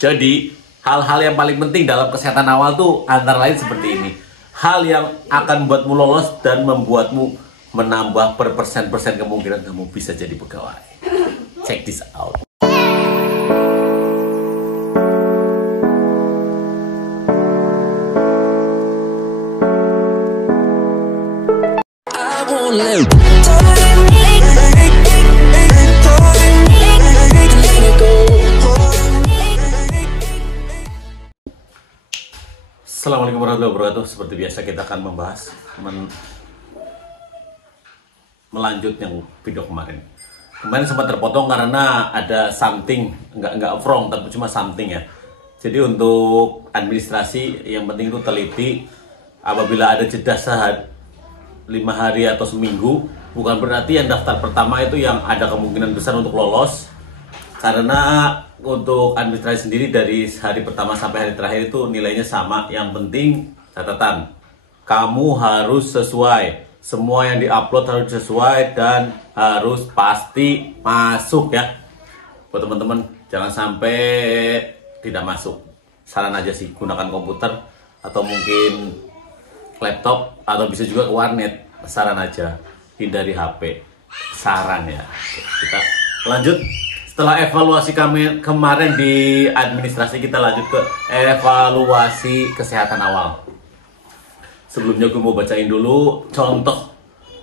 Jadi, hal-hal yang paling penting dalam kesehatan awal tuh antara lain seperti ini. Hal yang akan membuatmu lolos dan membuatmu menambah persen-persen kemungkinan kamu bisa jadi pegawai. Check this out. Assalamualaikum warahmatullahi wabarakatuh. Seperti biasa kita akan membahas melanjut yang video kemarin. Kemarin sempat terpotong karena ada something, nggak wrong, tapi cuma something ya. Jadi untuk administrasi yang penting itu teliti. Apabila ada jeda 5 hari atau seminggu, bukan berarti yang daftar pertama itu yang ada kemungkinan besar untuk lolos. Karena untuk administrasi sendiri dari hari pertama sampai hari terakhir itu nilainya sama. Yang penting catatan, kamu harus sesuai. Semua yang diupload harus sesuai dan harus pasti masuk ya. Buat teman-teman, jangan sampai tidak masuk. Saran aja sih, gunakan komputer atau mungkin laptop atau bisa juga ke warnet. Saran aja, hindari HP. Saran ya. Kita lanjut. Setelah evaluasi kami kemarin di administrasi, kita lanjut ke evaluasi kesehatan awal. Sebelumnya gue mau bacain dulu contoh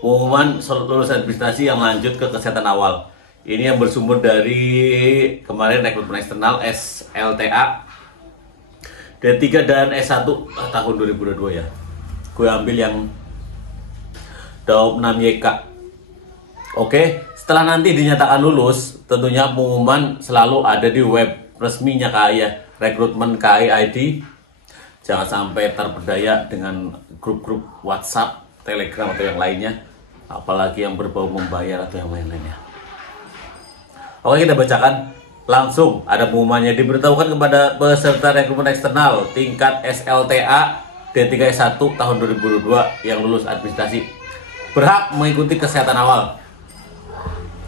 pengumuman lulus administrasi yang lanjut ke kesehatan awal. Ini yang bersumber dari kemarin rekrutmen eksternal SLTA D3 dan S1 tahun 2022 ya. Gue ambil yang Daup 6YK. Oke, setelah nanti dinyatakan lulus, tentunya pengumuman selalu ada di web resminya KAI ya, rekrutmen KAI ID. Jangan sampai terperdaya dengan grup-grup WhatsApp, Telegram atau yang lainnya, apalagi yang berbau membayar atau yang lain-lainnya. Oke, kita bacakan langsung. Ada pengumumannya. Diberitahukan kepada peserta rekrutmen eksternal tingkat SLTA D3S1 tahun 2022 yang lulus administrasi berhak mengikuti kesehatan awal.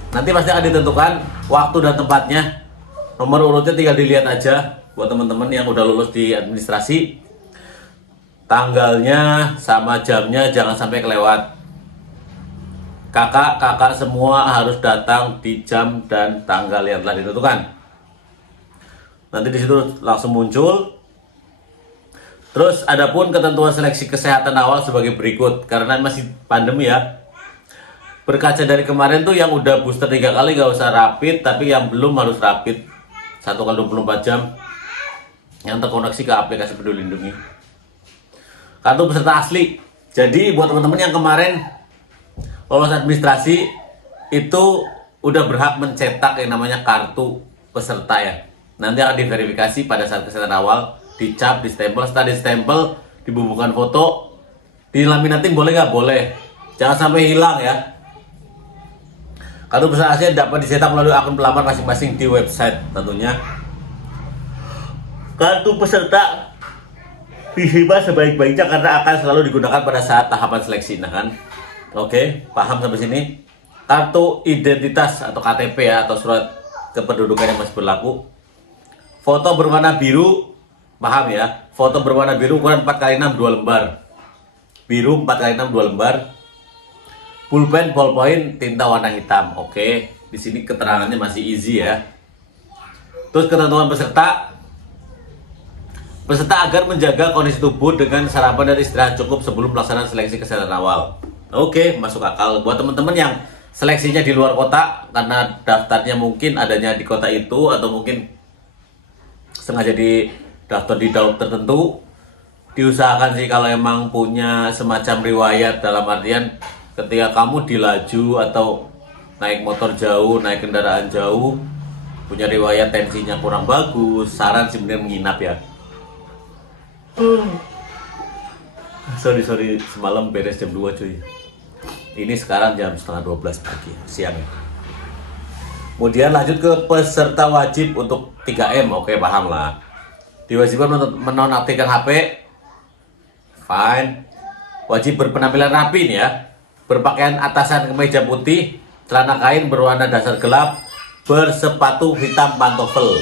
Nanti pasti akan ditentukan waktu dan tempatnya. Nomor urutnya tinggal dilihat aja buat teman-teman yang udah lulus di administrasi. Tanggalnya sama jamnya jangan sampai kelewat. Kakak semua harus datang di jam dan tanggal yang telah ditentukan. Nanti di situ langsung muncul. Terus adapun ketentuan seleksi kesehatan awal sebagai berikut. Karena masih pandemi ya. Berkaca dari kemarin tuh yang udah booster 3 kali gak usah rapid, tapi yang belum harus rapid 1 kali 24 jam yang terkoneksi ke aplikasi Peduli Lindungi. Kartu peserta asli. Jadi buat teman-teman yang kemarin lolos administrasi itu udah berhak mencetak yang namanya kartu peserta ya. Nanti akan diverifikasi pada saat kesehatan awal, dicap, distempel, setelah distempel, dibubuhkan foto, dilaminating boleh nggak? Boleh. Jangan sampai hilang ya. Kartu peserta asli dapat dicetak melalui akun pelamar masing-masing di website tentunya. Kartu peserta disimpan sebaik-baiknya karena akan selalu digunakan pada saat tahapan seleksi. Nah kan? Oke, paham sampai sini? Kartu identitas atau KTP ya, atau surat kependudukan yang masih berlaku. Foto berwarna biru, paham ya? Foto berwarna biru ukuran 4x6 2 lembar. Biru 4x6 2 lembar. Pulpen, ballpoint, tinta warna hitam. Oke, di sini keterangannya masih easy ya. Terus ketentuan peserta. Peserta agar menjaga kondisi tubuh dengan sarapan dan istirahat cukup sebelum pelaksanaan seleksi kesehatan awal. Oke, masuk akal. Buat teman-teman yang seleksinya di luar kota karena daftarnya mungkin adanya di kota itu atau mungkin sengaja di daftar di daup tertentu, diusahakan sih kalau emang punya semacam riwayat, dalam artian ketika kamu dilaju atau naik motor jauh, naik kendaraan jauh, punya riwayat tensinya kurang bagus, saran sih bener menginap ya. Sorry, semalam beres jam 2 cuy. Ini sekarang jam setengah 12 pagi, siang ya. Kemudian lanjut ke peserta wajib untuk 3M, oke paham lah. Diwajibkan menonaktifkan HP, fine. Wajib berpenampilan rapi nih ya. Berpakaian atasan kemeja putih, celana kain berwarna dasar gelap, bersepatu hitam pantofel.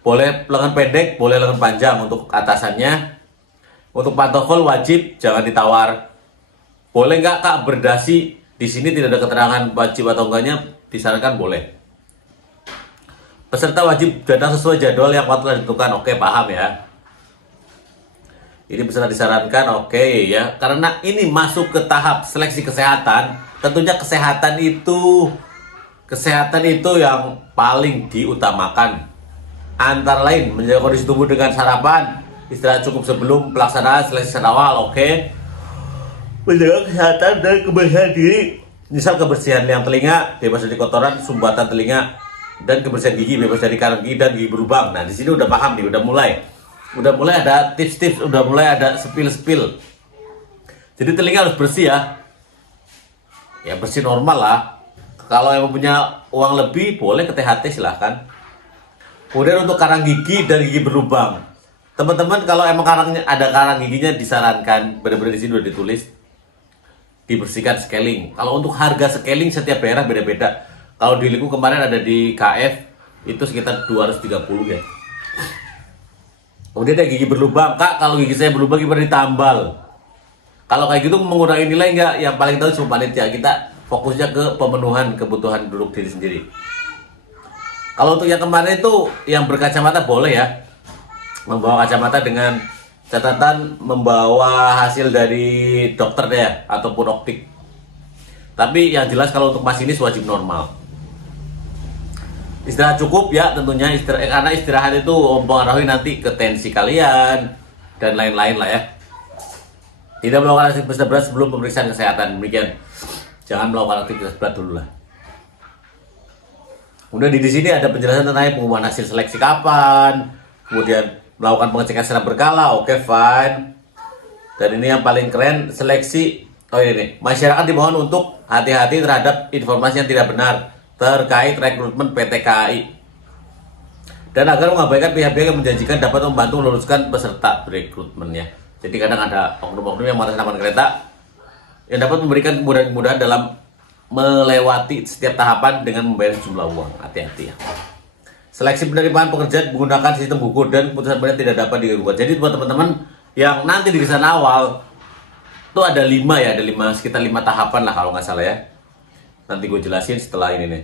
Boleh lengan pendek, boleh lengan panjang untuk atasannya. Untuk pantofel wajib jangan ditawar. Boleh nggak Kak berdasi? Di sini tidak ada keterangan wajib atau enggaknya, disarankan boleh. Peserta wajib datang sesuai jadwal yang telah ditentukan. Oke, paham ya. Ini peserta disarankan, oke ya. Karena ini masuk ke tahap seleksi kesehatan, tentunya kesehatan itu yang paling diutamakan. Antara lain menjaga kondisi tubuh dengan sarapan, istirahat cukup sebelum pelaksanaan seleksi awal, oke. Menjaga kesehatan dan kebersihan diri, misal kebersihan liang telinga, bebas dari kotoran, sumbatan telinga, dan kebersihan gigi, bebas dari karang gigi dan gigi berlubang. Nah, di sini udah paham nih, udah mulai ada tips-tips, udah mulai ada spill. Jadi telinga harus bersih ya bersih normal lah. Kalau yang punya uang lebih boleh ke THT silahkan. Kemudian untuk karang gigi dan gigi berlubang, teman-teman kalau emang ada karang giginya disarankan, benar-benar di sini udah ditulis dibersihkan scaling. Kalau untuk harga scaling setiap daerah beda-beda. Kalau di Liku kemarin ada di KF itu sekitar 230 ya. Kemudian ada gigi berlubang. Kak, kalau gigi saya berlubang gimana ditambal? Kalau kayak gitu mengurangi nilai nggak? Yang paling tahu cuma panitia. Kita fokusnya ke pemenuhan kebutuhan duduk diri sendiri. Kalau untuk yang kemarin itu yang berkacamata boleh ya. Membawa kacamata dengan catatan membawa hasil dari dokter ya ataupun optik. Tapi yang jelas kalau untuk masinis wajib normal. Istirahat cukup ya tentunya, karena istirahat itu mempengaruhi nanti ke tensi kalian dan lain-lain lah ya. Tidak melakukan aktivitas berat sebelum pemeriksaan kesehatan, demikian. Jangan melakukan aktivitas berat dulu lah. Kemudian di sini ada penjelasan tentang pengumuman hasil seleksi kapan, kemudian melakukan pengecekan secara berkala, oke, fine. Dan ini yang paling keren, seleksi. Oh ini, masyarakat dimohon untuk hati-hati terhadap informasi yang tidak benar terkait rekrutmen PT KAI. Dan agar mengabaikan pihak-pihak yang menjanjikan dapat membantu meluluskan peserta rekrutmennya. Jadi kadang ada oknum-oknum yang mengatasnamakan kereta yang dapat memberikan kemudahan-kemudahan dalam melewati setiap tahapan dengan membayar sejumlah uang. Hati-hati ya. Seleksi penerimaan pekerjaan menggunakan sistem gugur dan keputusan panitia tidak dapat digugat. Jadi buat teman-teman yang nanti di sana awal itu ada 5 ya, ada 5 sekitar 5 tahapan lah kalau nggak salah ya. Nanti gue jelasin setelah ini nih.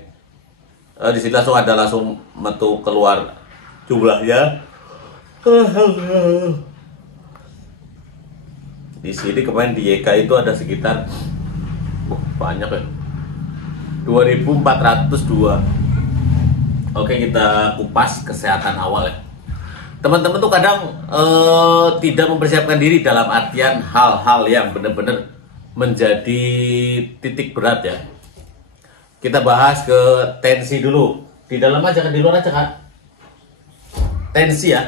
Di sini langsung metu keluar jumlahnya. Di sini kemarin di YK itu ada sekitar banyak ya. 2402. Oke, kita kupas kesehatan awal ya. Teman-teman tuh kadang tidak mempersiapkan diri dalam artian hal-hal yang benar-benar menjadi titik berat ya. Kita bahas ke tensi dulu. Di dalam aja kan, di luar aja kan. Tensi ya.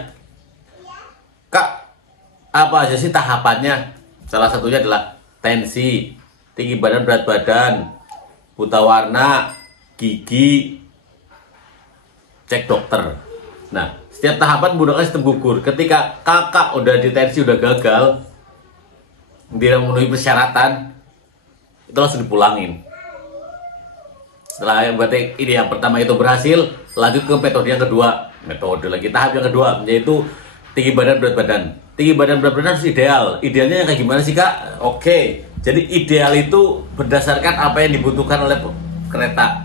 Kak, apa aja sih tahapannya? Salah satunya adalah tensi, tinggi badan, berat badan, buta warna, gigi, cek dokter. Nah, setiap tahapan menggunakan sistem gugur. Ketika kakak udah di tensi udah gagal, dia memenuhi persyaratan, itu langsung dipulangin. Setelah berarti ini yang pertama itu berhasil, lanjut ke metode yang kedua. Metode lagi tahap yang kedua, yaitu tinggi badan, berat badan. Tinggi badan, berat badan harus ideal. Idealnya kayak gimana sih Kak? Oke, jadi ideal itu berdasarkan apa yang dibutuhkan oleh kereta.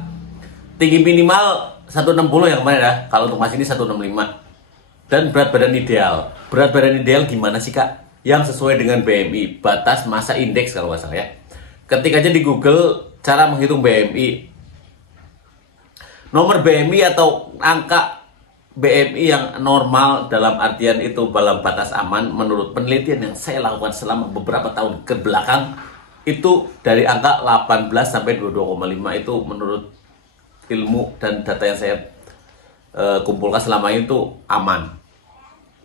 Tinggi minimal 160 yang kemarin ya. Kalau untuk Mas ini 165. Dan berat badan ideal. Berat badan ideal gimana sih Kak? Yang sesuai dengan BMI, batas massa indeks kalau nggak salah ya. Ketik aja di Google cara menghitung BMI. Nomor BMI atau angka BMI yang normal dalam artian itu dalam batas aman menurut penelitian yang saya lakukan selama beberapa tahun ke belakang itu dari angka 18 sampai 22,5 itu menurut ilmu dan data yang saya kumpulkan selama itu aman.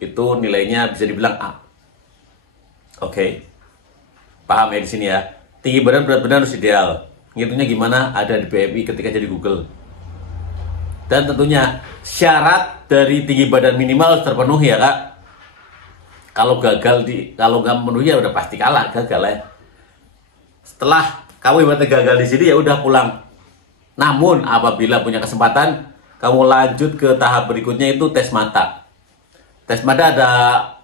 Itu nilainya bisa dibilang A. Oke. Paham ya di sini ya. Tinggi badan, berat badan harus ideal. Ngitungnya gimana? Ada di BMI ketika jadi Google. Dan tentunya syarat dari tinggi badan minimal harus terpenuhi ya Kak. Kalau nggak memenuhi ya udah pasti kalah, gagal ya. Setelah kamu ibaratnya gagal di sini ya udah pulang. Namun apabila punya kesempatan kamu lanjut ke tahap berikutnya itu tes mata. Tes mata ada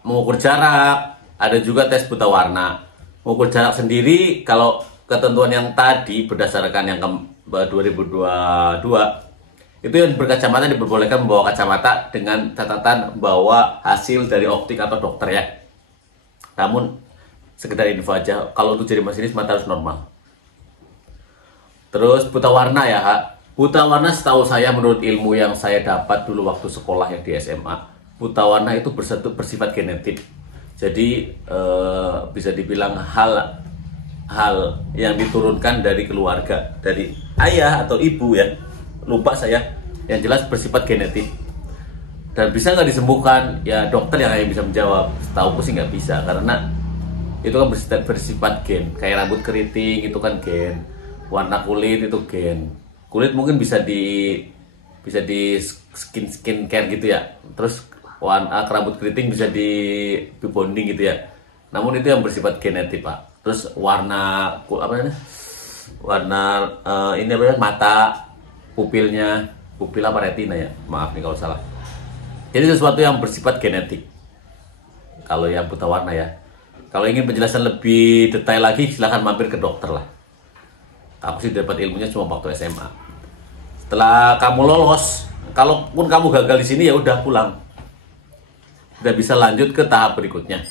mengukur jarak, ada juga tes buta warna. Mengukur jarak sendiri, kalau ketentuan yang tadi berdasarkan yang 2022, itu yang berkacamata diperbolehkan membawa kacamata dengan catatan bawa hasil dari optik atau dokter ya. Namun sekedar info aja, kalau untuk jadi masinis mata harus normal. Terus buta warna ya, buta warna setahu saya menurut ilmu yang saya dapat dulu waktu sekolah yang di SMA, buta warna itu bersifat genetik. Jadi bisa dibilang hal yang diturunkan dari keluarga, dari ayah atau ibu ya, lupa saya, yang jelas bersifat genetik. Dan bisa nggak disembuhkan? Ya dokter yang bisa menjawab. Setahuku sih nggak bisa, karena itu kan bersifat gen. Kayak rambut keriting itu kan gen, warna kulit itu gen. Kulit mungkin bisa di skincare gitu ya. Terus warna rambut keriting bisa di bonding gitu ya. Namun itu yang bersifat genetik Pak. Terus warna apa namanya? Warna ini apa ya? Mata, pupil apa retina ya? Maaf nih kalau salah. Jadi sesuatu yang bersifat genetik. Kalau yang buta warna ya. Kalau ingin penjelasan lebih detail lagi, silahkan mampir ke dokter lah. Aku sih dapat ilmunya cuma waktu SMA. Setelah kamu lolos, kalaupun kamu gagal di sini ya udah pulang. Udah bisa lanjut ke tahap berikutnya.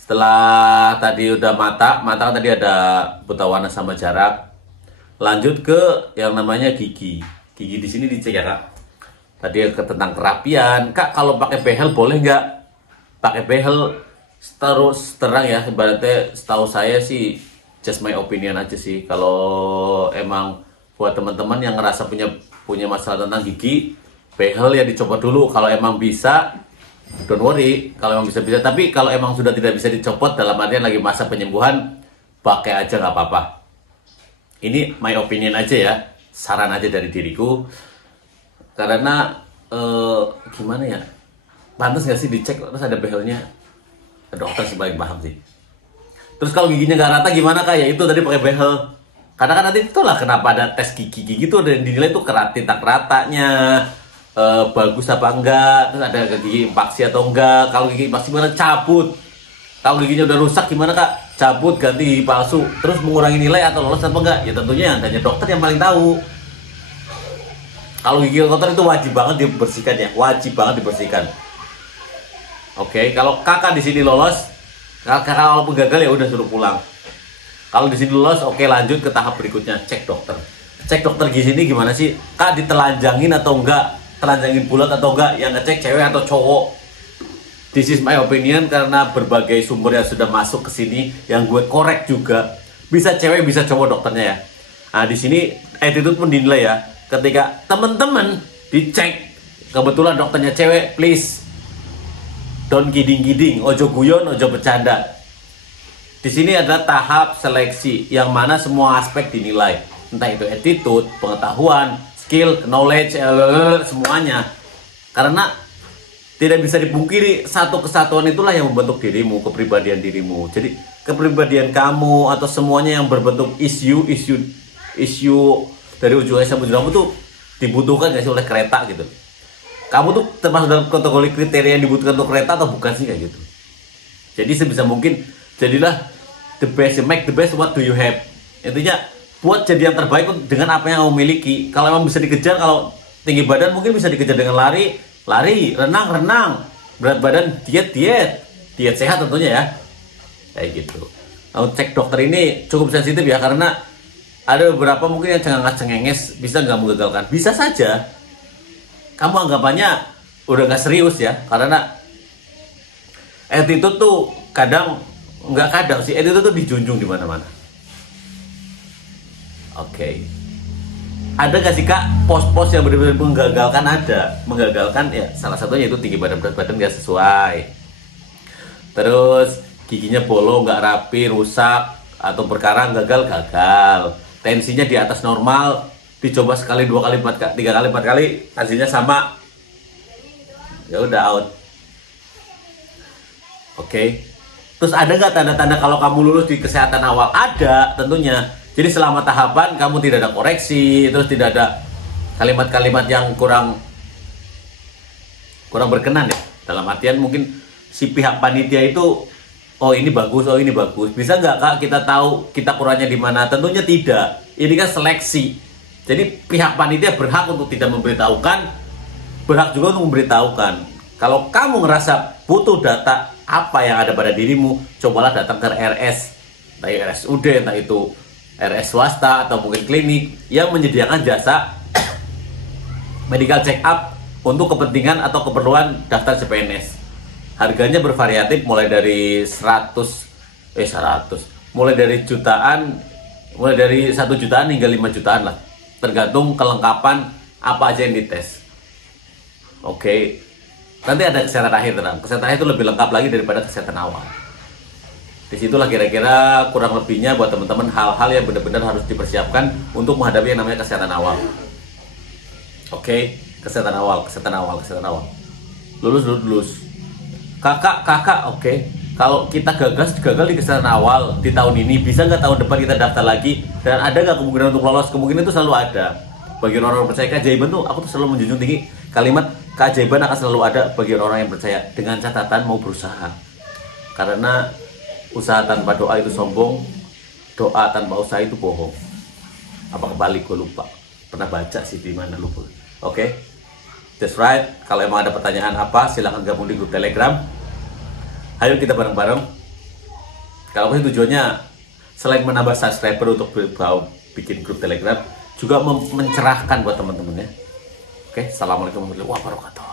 Setelah tadi udah mata kan tadi ada buta warna sama jarak. Lanjut ke yang namanya gigi. Gigi di sini dicek ya Kak. Tadi tentang kerapian. Kak, kalau pakai behel boleh nggak? Pakai behel terus terang ya. Ibaratnya setahu saya sih just my opinion aja sih. Kalau emang buat teman-teman yang ngerasa punya masalah tentang gigi, behel ya dicoba dulu. Kalau emang bisa, don't worry. Kalau emang bisa. Tapi kalau emang sudah tidak bisa dicopot dalam artian lagi masa penyembuhan, pakai aja nggak apa-apa. Ini my opinion aja ya, saran aja dari diriku. Karena gimana ya, pantas nggak sih dicek terus ada behelnya? Dokter sih paling paham sih. Terus kalau giginya nggak rata gimana Kak? Ya itu tadi pakai behel. Karena kan nanti itulah kenapa ada tes gigi tuh dan dinilai tuh titak ratanya bagus apa enggak, terus ada gigi impaksi atau enggak. Kalau gigi impaksi gimana? Cabut. Kalau giginya udah rusak gimana Kak? Cabut, ganti gigi palsu. Terus mengurangi nilai atau lolos apa enggak? Ya tentunya yang tanya dokter yang paling tahu. Kalau gigi kotor itu wajib banget dibersihkan ya, wajib banget dibersihkan. Oke, kalau Kakak di sini lolos, Kakak walaupun gagal ya udah suruh pulang. Kalau di sini lolos, oke lanjut ke tahap berikutnya, cek dokter. Cek dokter gizi ini gimana sih? Kak ditelanjangin atau enggak? Telanjangin bulat atau enggak? Yang ngecek cewek atau cowok? This is my opinion karena berbagai sumber yang sudah masuk ke sini yang gue korek juga. Bisa cewek, bisa cowok dokternya ya. Nah, di sini attitude pun dinilai ya. Ketika teman-teman dicek kebetulan dokternya cewek, please don't giding-giding, ojo guyon, ojo bercanda. Di sini ada tahap seleksi yang mana semua aspek dinilai. Entah itu attitude, pengetahuan, skill, knowledge, semuanya. Karena tidak bisa dipungkiri satu kesatuan itulah yang membentuk dirimu, kepribadian dirimu. Jadi kepribadian kamu atau semuanya yang berbentuk isu dari ujung sampai ujung kamu tuh dibutuhkan nggak sih oleh kereta gitu. Kamu tuh termasuk dalam kategori kriteria yang dibutuhkan untuk kereta atau bukan sih kayak gitu. Jadi sebisa mungkin jadilah the best, make the best what do you have. Intinya buat jadi yang terbaik dengan apa yang kamu miliki. Kalau emang bisa dikejar, kalau tinggi badan mungkin bisa dikejar dengan lari, renang, berat badan diet sehat tentunya ya, kayak gitu. Nah, cek dokter ini cukup sensitif ya karena ada beberapa mungkin yang cengenges bisa nggak menggagalkan, bisa saja. Kamu anggapannya udah nggak serius ya, karena attitude tuh kadang attitude tuh dijunjung di mana-mana. Oke. Ada gak sih Kak pos-pos yang benar-benar menggagalkan? Ada, menggagalkan ya salah satunya itu tinggi badan, berat badan gak sesuai, terus giginya bolong, gak rapi, rusak atau berkarang, gagal, tensinya di atas normal, dicoba sekali, 2 kali, 3 kali, 4 kali, hasilnya sama, ya udah out. Oke. Terus ada gak tanda-tanda kalau kamu lulus di kesehatan awal? Ada tentunya. Jadi selama tahapan kamu tidak ada koreksi, terus tidak ada kalimat-kalimat yang kurang berkenan ya. Dalam artian mungkin si pihak panitia itu, oh ini bagus, oh ini bagus. Bisa nggak Kak kita tahu kita kurangnya di mana? Tentunya tidak. Ini kan seleksi. Jadi pihak panitia berhak untuk tidak memberitahukan, berhak juga untuk memberitahukan. Kalau kamu ngerasa butuh data apa yang ada pada dirimu, cobalah datang ke RS, entah RSUD, entah itu RS swasta atau mungkin klinik yang menyediakan jasa medical check up untuk kepentingan atau keperluan daftar CPNS. Harganya bervariatif mulai dari 100, mulai dari jutaan, mulai dari 1 jutaan hingga 5 jutaan lah, tergantung kelengkapan apa aja yang dites. Oke. Nanti ada kesehatan akhir, tenang. Kesehatan akhir itu lebih lengkap lagi daripada kesehatan awal. Disitulah kira-kira kurang lebihnya buat teman-teman hal-hal yang benar-benar harus dipersiapkan untuk menghadapi yang namanya kesehatan awal. Oke, kesehatan awal. Lulus. Kakak, oke. Kalau kita gagal di kesehatan awal di tahun ini, bisa nggak tahun depan kita daftar lagi? Dan ada nggak kemungkinan untuk lolos? Kemungkinan itu selalu ada. Bagi orang-orang percaya keajaiban tuh, aku tuh selalu menjunjung tinggi kalimat keajaiban akan selalu ada bagi orang yang percaya, dengan catatan mau berusaha. Karena usaha tanpa doa itu sombong, doa tanpa usaha itu bohong. Apa kebalik, gue lupa. Pernah baca sih di mana, lupa. Oke. That's right. Kalau emang ada pertanyaan apa, silahkan gabung di grup Telegram. Ayo kita bareng-bareng. Kalau tujuannya selain menambah subscriber untuk bikin grup Telegram, juga mencerahkan buat teman-teman ya. Oke, assalamualaikum warahmatullahi wabarakatuh.